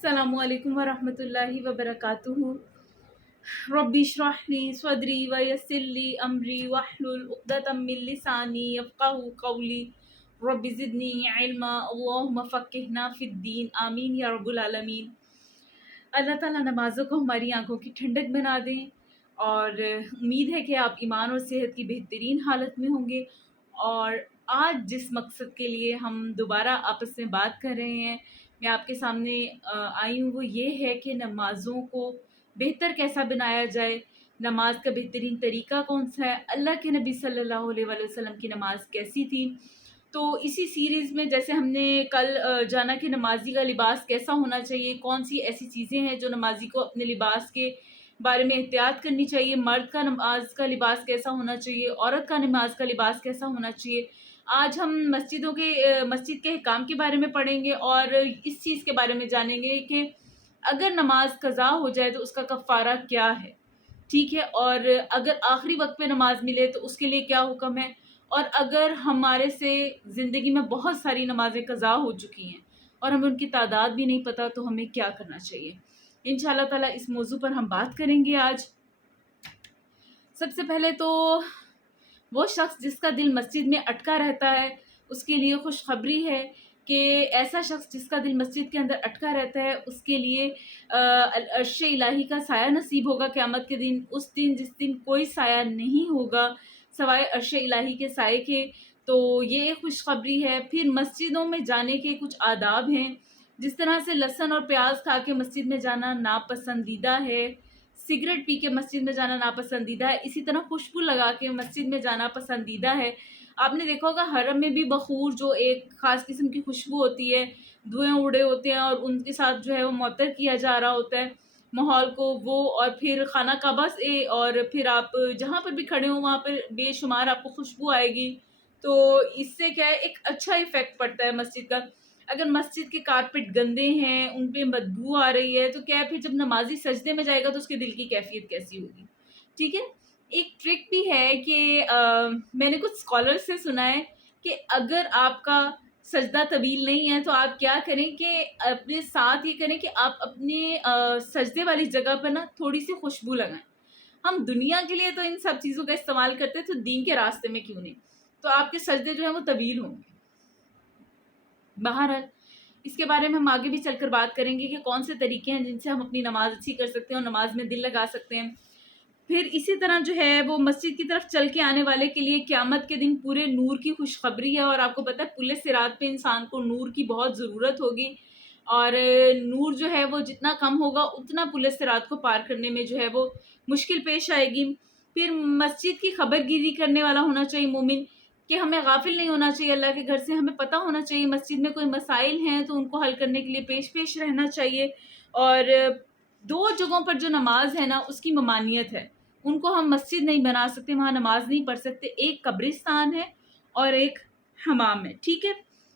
अस्सलामु अलैकुम वरहमतुल्लाहि वबरकातुहू। रब्बि इश्रह ली सदरी वयस्सिर ली अमरी वहलुल उक़दतम मिन लिसानी यफ़क़हू क़ौली रब्बि ज़िदनी इल्मा अल्लाहुम्मा फ़क़्क़िहना फ़िद्दीन आमीन या रब्बुल आलमीन। अल्लाह ताला नमाज़ों को हमारी आंखों की ठंडक बना दें और उम्मीद है कि आप ईमान और सेहत की बेहतरीन हालत में होंगे। और आज जिस मकसद के लिए हम दोबारा आपस में बात कर रहे हैं, मैं आपके सामने आई हूँ, वो ये है कि नमाज़ों को बेहतर कैसा बनाया जाए, नमाज का बेहतरीन तरीका कौन सा है, अल्लाह के नबी सल्लल्लाहु अलैहि वसल्लम की नमाज कैसी थी। तो इसी सीरीज़ में जैसे हमने कल जाना कि नमाजी का लिबास कैसा होना चाहिए, कौन सी ऐसी चीज़ें हैं जो नमाजी को अपने लिबास के बारे में एहतियात करनी चाहिए, मर्द का नमाज का लिबास कैसा होना चाहिए, औरत का नमाज का लिबास कैसा होना चाहिए। आज हम मस्जिद के अहकाम के बारे में पढ़ेंगे और इस चीज़ के बारे में जानेंगे कि अगर नमाज कज़ा हो जाए तो उसका कफ़ारा क्या है, ठीक है? और अगर आखिरी वक्त पे नमाज मिले तो उसके लिए क्या हुक्म है, और अगर हमारे से ज़िंदगी में बहुत सारी नमाज़ें कज़ा हो चुकी हैं और हमें उनकी तादाद भी नहीं पता, तो हमें क्या करना चाहिए। इंशाअल्लाह ताला इस मौजू पर हम बात करेंगे आज। सबसे पहले तो वो शख्स जिसका दिल मस्जिद में अटका रहता है, उसके लिए खुशखबरी है कि ऐसा शख्स जिसका दिल मस्जिद के अंदर अटका रहता है, उसके लिए अर्श इलाही का साया नसीब होगा क़यामत के दिन। उस दिन जिस दिन कोई साया नहीं होगा सवाए अर्श इलाही के साये के। तो ये एक खुशखबरी है। फिर मस्जिदों में जाने के कुछ आदाब हैं। जिस तरह से लहसुन और प्याज खा के मस्जिद में जाना नापसंदीदा है, सिगरेट पी के मस्जिद में जाना नापसंदीदा है, इसी तरह खुशबू लगा के मस्जिद में जाना पसंदीदा है। आपने देखा होगा हरम में भी बखूर जो एक ख़ास किस्म की खुशबू होती है, धुएँ उड़े होते हैं और उनके साथ जो है वो मुअत्तर किया जा रहा होता है माहौल को, वो। और फिर खाना काबा से और फिर आप जहाँ पर भी खड़े हो वहाँ पर बेशुमार आपको खुशबू आएगी। तो इससे क्या है, एक अच्छा इफ़ेक्ट पड़ता है मस्जिद का। अगर मस्जिद के कारपेट गंदे हैं, उन पे बदबू आ रही है, तो क्या है, फिर जब नमाज़ी सजदे में जाएगा तो उसके दिल की कैफ़ियत कैसी होगी, ठीक है? एक ट्रिक भी है कि मैंने कुछ स्कॉलर से सुना है कि अगर आपका सजदा तवील नहीं है तो आप क्या करें कि अपने साथ ये करें कि आप अपने सजदे वाली जगह पर ना थोड़ी-सी खुशबू लगाएँ। हम दुनिया के लिए तो इन सब चीज़ों का इस्तेमाल करते हैं, तो दीन के रास्ते में क्यों नहीं? तो आपके सजदे जो हैं वो तवील होंगे। बहरहाल इसके बारे में हम आगे भी चलकर बात करेंगे कि कौन से तरीके हैं जिनसे हम अपनी नमाज अच्छी कर सकते हैं और नमाज में दिल लगा सकते हैं। फिर इसी तरह जो है वो मस्जिद की तरफ चल के आने वाले के लिए क़यामत के दिन पूरे नूर की खुशखबरी है। और आपको पता है पुल सिरात पे इंसान को नूर की बहुत ज़रूरत होगी, और नूर जो है वो जितना कम होगा उतना पुल सिरात को पार करने में जो है वो मुश्किल पेश आएगी। फिर मस्जिद की खबरगिरी करने वाला होना चाहिए मोमिन, कि हमें गाफिल नहीं होना चाहिए अल्लाह के घर से। हमें पता होना चाहिए मस्जिद में कोई मसाइल हैं तो उनको हल करने के लिए पेश रहना चाहिए। और 2 जगहों पर जो नमाज है ना उसकी ममानियत है, उनको हम मस्जिद नहीं बना सकते, वहाँ नमाज नहीं पढ़ सकते। एक कब्रिस्तान है और एक हमाम है, ठीक है?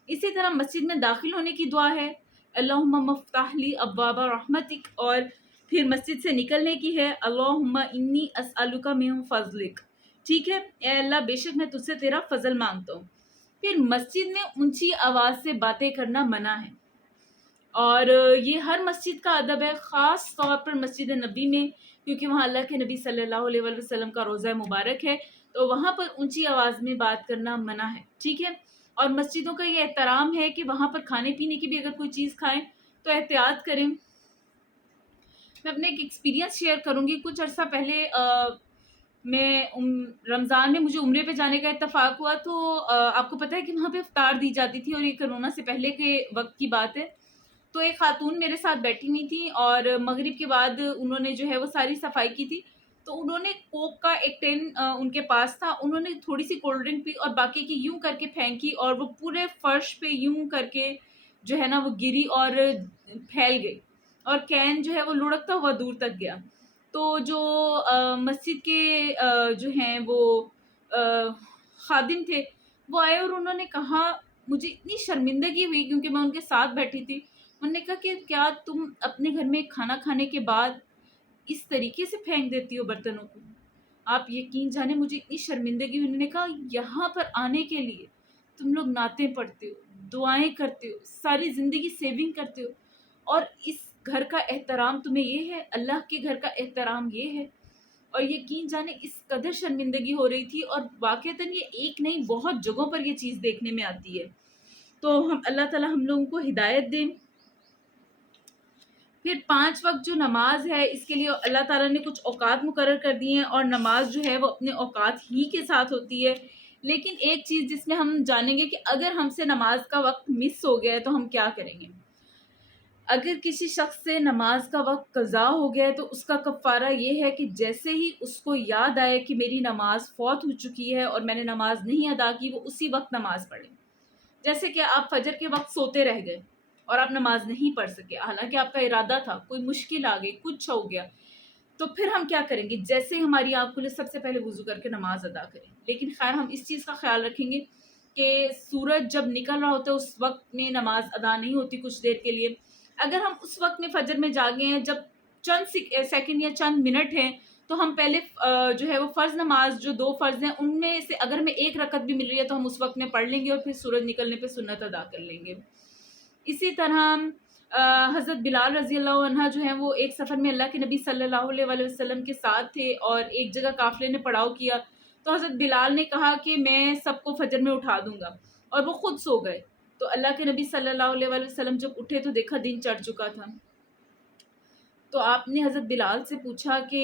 इसी तरह मस्जिद में दाखिल होने की दुआ है, अल्लाहुम्मा मफ्ताह ली अब्वाब रहमतिक। और फिर मस्जिद से निकलने की है, अल्लाहुम्मा इन्नी अस्अलुका मिन फ़ज़लिक, ठीक है? ए अल्लाह बेशक मैं तुझसे तेरा फ़ज़ल माँगता हूँ। फिर मस्जिद में ऊँची आवाज़ से बातें करना मना है, और ये हर मस्जिद का अदब है, ख़ास तौर पर मस्जिद नबी में, क्योंकि वहाँ अल्लाह के नबी सल्लल्लाहु अलैहि वसल्लम का रोज़ा मुबारक है, तो वहाँ पर ऊँची आवाज़ में बात करना मना है, ठीक है? और मस्जिदों का ये एहतराम है कि वहाँ पर खाने-पीने की भी अगर कोई चीज़ खाएँ तो एहतियात करें। मैं अपने एक एक्सपीरियंस शेयर करूँगी। कुछ अर्सा पहले मैं रमज़ान में मुझे उम्रे पे जाने का इत्तेफ़ाक हुआ, तो आपको पता है कि वहाँ पे इफ्तार दी जाती थी, और ये कोरोना से पहले के वक़्त की बात है। तो एक ख़ातून मेरे साथ बैठी हुई थी और मगरिब के बाद उन्होंने जो है वो सारी सफाई की थी। तो उन्होंने कोक का एक टिन उनके पास था, उन्होंने थोड़ी-सी कोल्ड ड्रिंक पी और बाकी की यूँ करके फेंकी, और वो पूरे फ़र्श पे यूँ करके जो है ना वो गिरी और फैल गई, और कैन जो है वो लुढ़कता हुआ दूर तक गया। तो जो मस्जिद के जो हैं वो अ, ख़ादिम थे, वो आए और उन्होंने कहा, मुझे इतनी शर्मिंदगी हुई क्योंकि मैं उनके साथ बैठी थी। उन्होंने कहा कि क्या तुम अपने घर में खाना खाने के बाद इस तरीके से फेंक देती हो बर्तनों को? आप यकीन जाने मुझे इतनी शर्मिंदगी हुई। उन्होंने कहा, यहाँ पर आने के लिए तुम लोग नाते पढ़ते हो, दुआएँ करते हो, सारी ज़िंदगी सेविंग करते हो, और इस گھر کا احترام تمہیں یہ ہے، اللہ کے گھر کا احترام یہ ہے. اور یقین جانے اس قدر شرمندگی ہو رہی تھی، اور واقعتاً یہ ایک نہیں بہت جگہوں پر یہ چیز دیکھنے میں آتی ہے. تو ہم اللہ تعالیٰ ہم لوگوں کو ہدایت دیں. پھر 5 وقت جو نماز ہے اس کے لیے اللہ تعالیٰ نے کچھ اوقات مقرر کر دیے ہیں، اور نماز جو ہے وہ اپنے اوقات ہی کے ساتھ ہوتی ہے. لیکن ایک چیز جس میں ہم جانیں گے کہ اگر ہم سے نماز کا وقت مس ہو گیا ہے تو ہم کیا کریں گے. اگر کسی شخص سے نماز کا وقت قضا ہو گیا ہے تو اس کا کفارہ یہ ہے کہ جیسے ہی اس کو یاد آئے کہ میری نماز فوت ہو چکی ہے اور میں نے نماز نہیں ادا کی، وہ اسی وقت نماز پڑھے. جیسے کہ آپ فجر کے وقت سوتے رہ گئے اور آپ نماز نہیں پڑھ سکے، حالانکہ آپ کا ارادہ تھا، کوئی مشکل آ گئی، کچھ ہو گیا، تو پھر ہم کیا کریں گے؟ جیسے ہماری آنکھ کھلے سب سے پہلے وضو کر کے نماز ادا کریں. لیکن خیر ہم اس چیز کا خیال رکھیں گے کہ سورج جب نکل رہا ہوتا ہے اس وقت میں نماز ادا نہیں ہوتی کچھ دیر کے لیے. اگر ہم اس وقت میں فجر میں جاگے ہیں جب چند سیکنڈ یا چند منٹ ہیں، تو ہم پہلے جو ہے وہ فرض نماز جو 2 فرض ہیں ان میں سے اگر ہمیں 1 رکعت بھی مل رہی ہے تو ہم اس وقت میں پڑھ لیں گے، اور پھر سورج نکلنے پہ سنت ادا کر لیں گے. اسی طرح حضرت بلال رضی اللہ عنہ جو ہیں وہ ایک سفر میں اللہ کے نبی صلی اللہ علیہ وآلہ وسلم کے ساتھ تھے، اور ایک جگہ قافلے نے پڑاؤ کیا تو حضرت بلال نے کہا کہ میں سب کو فجر میں اٹھا دوں گا، اور وہ خود سو گئے. تو اللہ کے نبی صلی اللہ علیہ وآلہ وسلم جب اٹھے تو دیکھا دن چڑھ چکا تھا. تو آپ نے حضرت بلال سے پوچھا کہ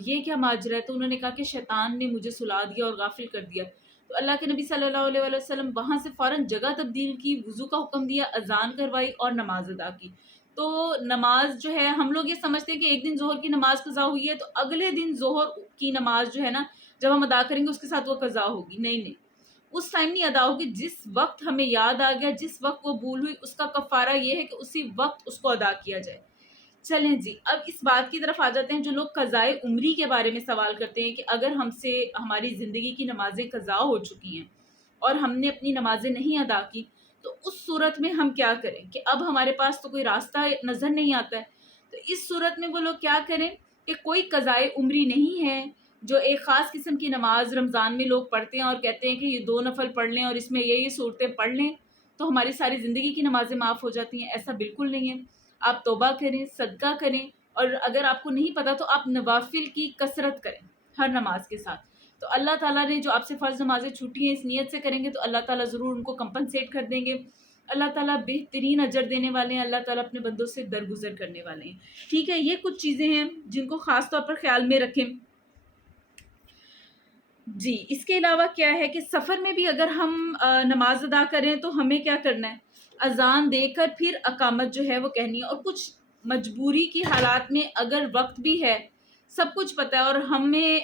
یہ کیا ماجرا ہے؟ تو انہوں نے کہا کہ شیطان نے مجھے سلا دیا اور غافل کر دیا. تو اللہ کے نبی صلی اللہ علیہ وآلہ وسلم وہاں سے فوراً جگہ تبدیل کی، وضو کا حکم دیا، اذان کروائی اور نماز ادا کی. تو نماز جو ہے ہم لوگ یہ سمجھتے ہیں کہ ایک دن ظہر کی نماز قضا ہوئی ہے تو اگلے دن ظہر کی نماز جو ہے نا جب ہم ادا کریں گے اس کے ساتھ وہ قضا ہوگی. نہیں نہیں، اس ٹائم نہیں ادا ہوگی. جس وقت ہمیں یاد آ گیا، جس وقت وہ بھول ہوئی، اس کا کفارہ یہ ہے کہ اسی وقت اس کو ادا کیا جائے. چلیں جی، اب اس بات کی طرف آ جاتے ہیں جو لوگ قضائے عمری کے بارے میں سوال کرتے ہیں کہ اگر ہم سے ہماری زندگی کی نمازیں قضا ہو چکی ہیں اور ہم نے اپنی نمازیں نہیں ادا کی، تو اس صورت میں ہم کیا کریں کہ اب ہمارے پاس تو کوئی راستہ نظر نہیں آتا ہے. تو اس صورت میں وہ لوگ کیا کریں کہ کوئی قضائے عمری نہیں ہے جو ایک خاص قسم کی نماز رمضان میں لوگ پڑھتے ہیں اور کہتے ہیں کہ یہ 2 نفل پڑھ لیں اور اس میں یہ صورتیں پڑھ لیں تو ہماری ساری زندگی کی نمازیں معاف ہو جاتی ہیں. ایسا بالکل نہیں ہے. آپ توبہ کریں، صدقہ کریں، اور اگر آپ کو نہیں پتا تو آپ نوافل کی کثرت کریں ہر نماز کے ساتھ. تو اللہ تعالیٰ نے جو آپ سے فرض نمازیں چھوٹی ہیں اس نیت سے کریں گے تو اللہ تعالیٰ ضرور ان کو کمپنسیٹ کر دیں گے. اللہ تعالیٰ بہترین اجر دینے والے ہیں، اللہ تعالیٰ اپنے بندوں سے درگزر کرنے والے ہیں. ٹھیک ہے، یہ کچھ چیزیں ہیں جن کو خاص طور پر خیال میں رکھیں. جی، اس کے علاوہ کیا ہے کہ سفر میں بھی اگر ہم نماز ادا کریں تو ہمیں کیا کرنا ہے؟ اذان دے کر پھر اقامت جو ہے وہ کہنی ہے. اور کچھ مجبوری کی حالات میں اگر وقت بھی ہے، سب کچھ پتہ ہے اور ہمیں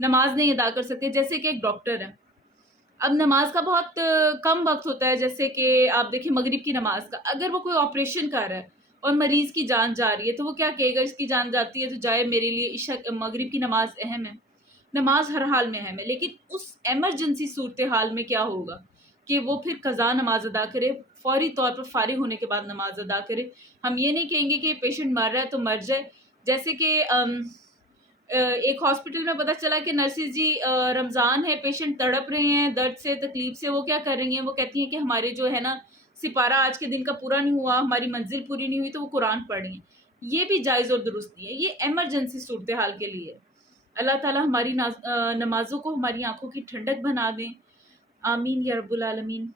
نماز نہیں ادا کر سکتے، جیسے کہ ایک ڈاکٹر ہے، اب نماز کا بہت کم وقت ہوتا ہے، جیسے کہ آپ دیکھیں مغرب کی نماز کا، اگر وہ کوئی آپریشن کر رہا ہے اور مریض کی جان جا رہی ہے تو وہ کیا کہے گا؟ اس کی جان جاتی ہے تو جائے، میرے لیے عشاء مغرب کی نماز اہم ہے. نماز ہر حال میں اہم ہے، لیکن اس ایمرجنسی صورتحال میں کیا ہوگا کہ وہ پھر قضا نماز ادا کرے، فوری طور پر فارغ ہونے کے بعد نماز ادا کرے. ہم یہ نہیں کہیں گے کہ پیشنٹ مر رہا ہے تو مر جائے. جیسے کہ ایک ہاسپٹل میں پتہ چلا کہ نرسز جی رمضان ہے، پیشنٹ تڑپ رہے ہیں درد سے تکلیف سے، وہ کیا کر رہی ہیں؟ وہ کہتی ہیں کہ ہمارے جو ہے نا سپارہ آج کے دن کا پورا نہیں ہوا، ہماری منزل پوری نہیں ہوئی تو وہ قرآن پڑھ رہی ہیں. یہ بھی جائز اور درست نہیں ہے، یہ ایمرجنسی صورتحال کے لیے. اللہ تعالیٰ ہماری نمازوں کو ہماری آنکھوں کی ٹھنڈک بنا دیں. آمین یا رب العالمین.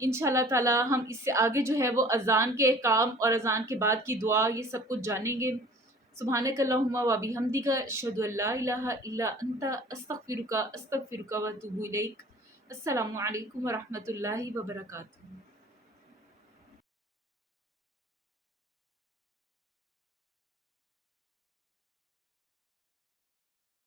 انشاءاللہ تعالیٰ ہم اس سے آگے جو ہے وہ اذان کے احکام اور اذان کے بعد کی دعا یہ سب کچھ جانیں گے. سبحانک اللہم و بحمدک، اشہد ان لا الہ الا انت، استغفرک و اتوب الیک. السلام علیکم ورحمۃ اللہ وبرکاتہ.